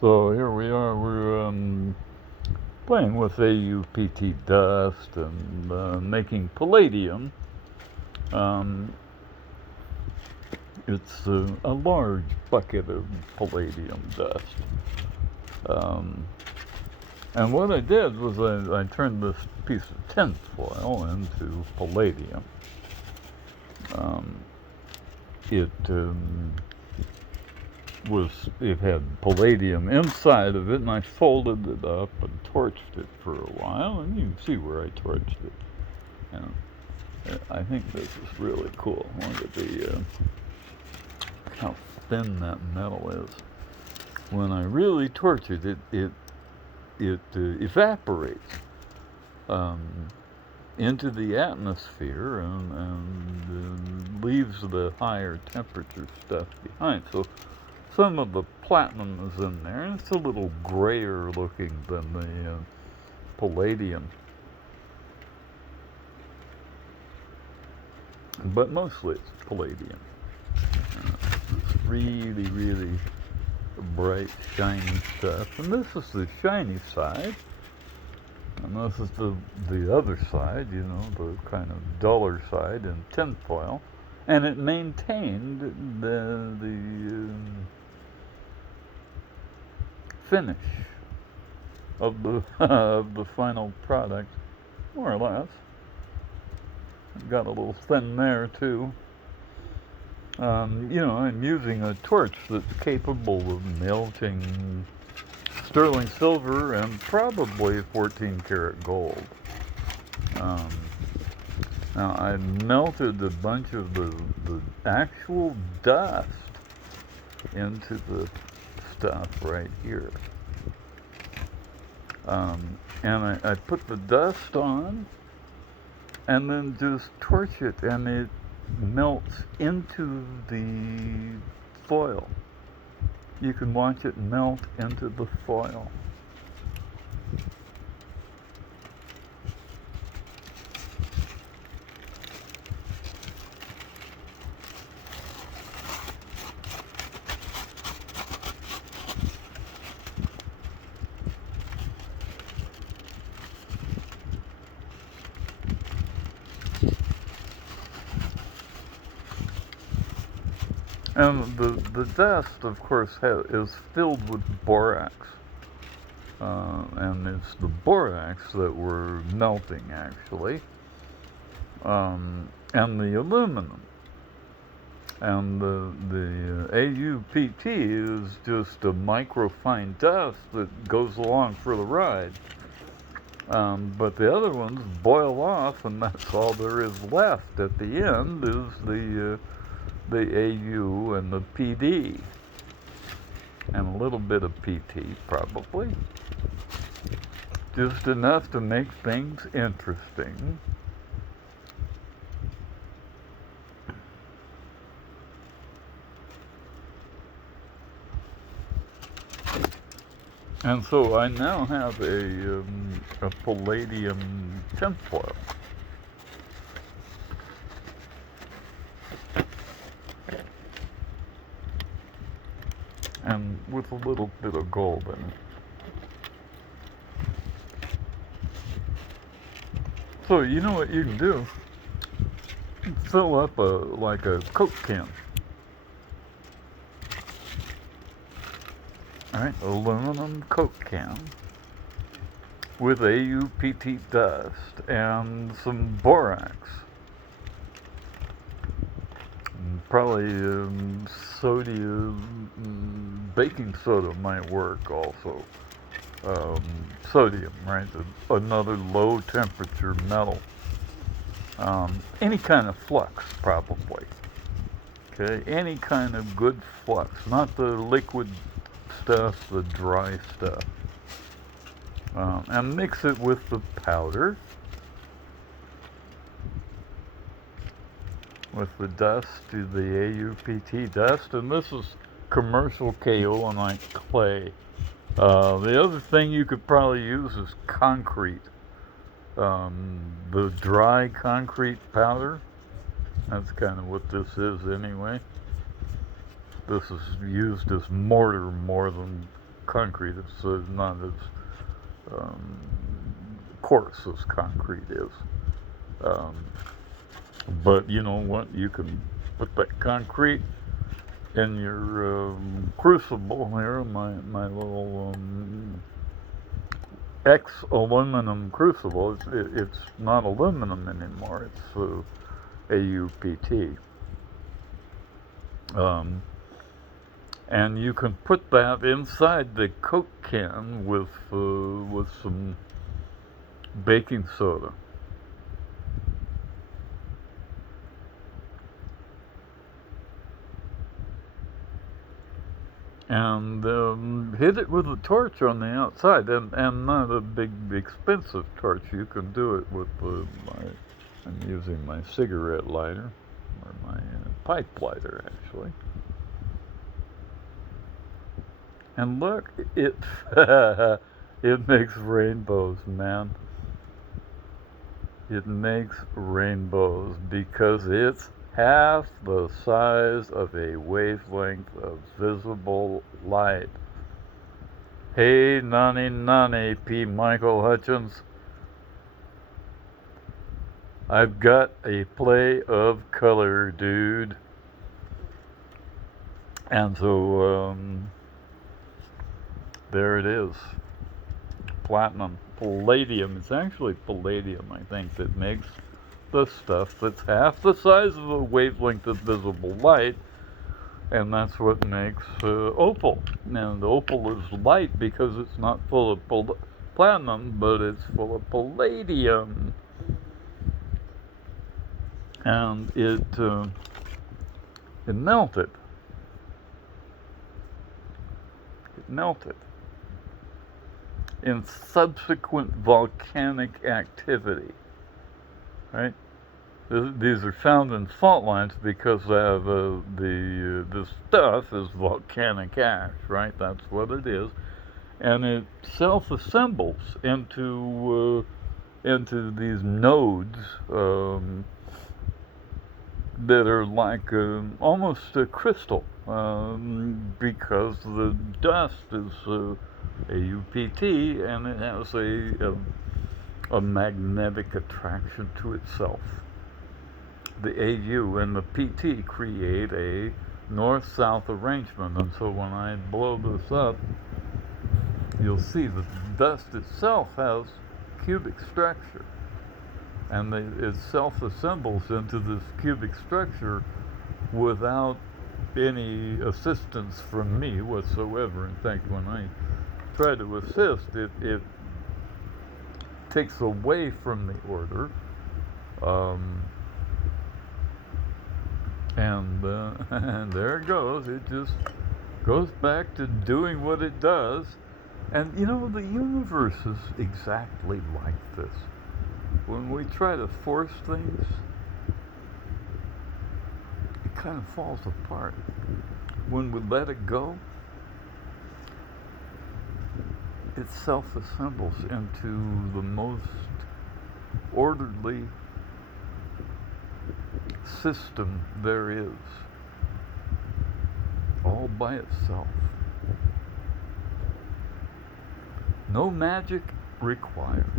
So here we are. We're playing with AuPt dust and making palladium. Um, it's a large bucket of palladium dust. Um, and what I did was I turned this piece of tinfoil into palladium. Um, it it had palladium inside of it, and I folded it up and torched it for a while, and you can see where I torched it. And I think this is really cool. Look at the how thin that metal is. When I really torch it, it evaporates um, into the atmosphere and leaves the higher temperature stuff behind. So some of the platinum is in there, and it's a little grayer looking than the palladium. But mostly it's palladium. It's really, really bright, shiny stuff. And this is the shiny side. And this is the other side, you know, the kind of duller side in tinfoil. And it maintained the finish of the of the final product, more or less. It got a little thin there too. You know, I'm using a torch that's capable of melting sterling silver and probably 14 karat gold. Now I melted a bunch of the actual dust into the stuff right here. And I put the dust on and then just torch it, and it melts into the foil. You can watch it melt into the foil. And the dust, of course, is filled with borax. And it's the borax that we're melting, actually. And the aluminum. And the AuPt is just a microfine dust that goes along for the ride. But the other ones boil off, and that's all there is left. At the end is the AU and the PD, and a little bit of PT probably. Just enough to make things interesting. And so I now have a palladium tinfoil. And with a little bit of gold in it. So you know what you can do? Fill up like a Coke can. Alright, aluminum Coke can with AuPt dust and some borax. Probably sodium, baking soda might work also. Sodium, right? Another low temperature metal. Any kind of flux, probably. Okay, any kind of good flux, not the liquid stuff, the dry stuff. And mix it with the powder. With the dust, the AuPt dust, and this is commercial kaolinite clay. The other thing you could probably use is concrete. The dry concrete powder. That's kind of what this is anyway. This is used as mortar more than concrete. It's not as coarse as concrete is. Um, but you know what? You can put that concrete in your crucible here, my little X aluminum crucible. It's not aluminum anymore. It's AuPt. And you can put that inside the Coke can with some baking soda. And hit it with a torch on the outside, and not a big expensive torch. You can do it with I'm using my cigarette lighter, or my pipe lighter actually. And look, it it makes rainbows, man. It makes rainbows because it's half the size of a wavelength of visible light. Hey, nani, P. Michael Hutchins. I've got a play of color, dude. And so, there it is. Platinum. Palladium. It's actually palladium, I think, that makes the stuff that's half the size of a wavelength of visible light, and that's what makes opal. And opal is light because it's not full of platinum, but it's full of palladium, and it melted. It melted in subsequent volcanic activity, right? These are found in fault lines because the stuff is volcanic ash, right? That's what it is, and it self-assembles into these nodes that are like almost a crystal, because the dust is AuPt, and it has a magnetic attraction to itself. The Au and the Pt create a north-south arrangement, and so when I blow this up, you'll see that the dust itself has cubic structure, and it self-assembles into this cubic structure without any assistance from me whatsoever. In fact, when I try to assist, it takes away from the order, and there it goes. It just goes back to doing what it does. And you know, the universe is exactly like this. When we try to force things, it kind of falls apart. When we let it go, it self-assembles into the most orderly system there is, all by itself. No magic required.